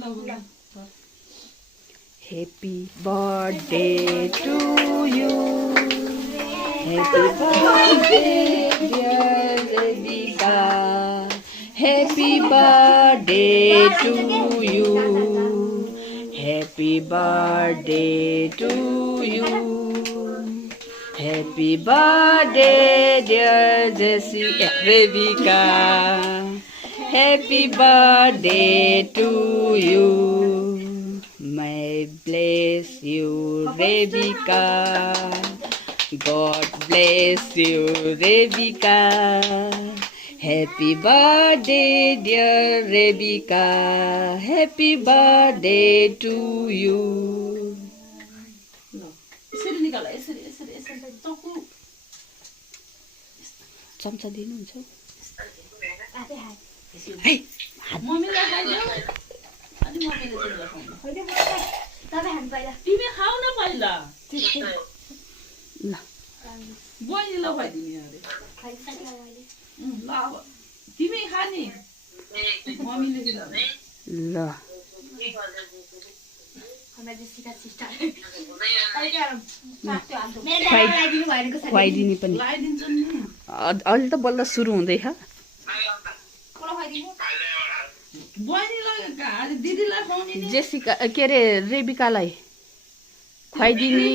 Happy birthday to you. Happy birthday, dear Radhika. Happy birthday to you. Happy birthday to you. Happy birthday, dear Radhika. Happy birthday to you. May bless you, Radhika. God bless you, Radhika. Happy birthday, dear Radhika. Happy birthday to you. चम्चा दिनुहुन्छ तिमी खाऊ न पहिला ल बहिनीलाई खुवाइदिने अरे ल अब तिमी खा नि मम्मीले दिनु ल खुवाइदिने पनि लगाइदिन्छु नि अहिले त बल्ल सुरु हुँदैछ बहिनीलाई दिदीलाई खुवाउने नि जेसिका के अरे रेबिकालाई खुवाइदिने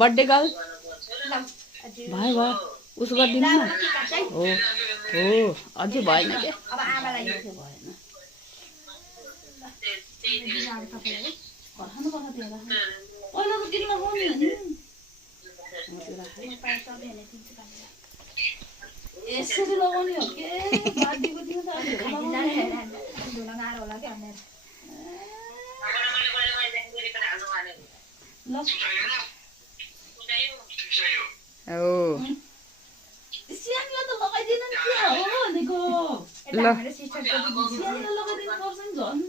बर्थडे गर्ल भयो भयो उसो गरिदिनु न हो हो अझै भएन के भएन पहिला त तिमीलाई खुवाउने हो नि यसरी लगाउने हो के बाँधेको तिमी हो स्यानलाई त लगाइदिनु नि के हो भनेको ल स्यानलाई लगाइदिनु पर्छ नि झन्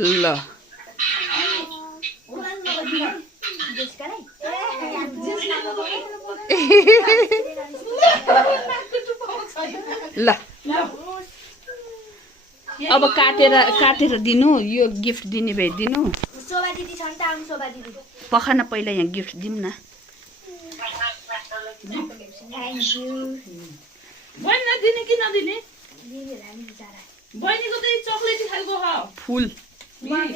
ल ल अब काटेर दिनु यो गिफ्ट दिने भए दिनु पखान पहिला यहाँ गिफ्ट दिउँ न बहिनी दिने कि नदिने बहिनीको त चक्लेटी खालको फुल फुल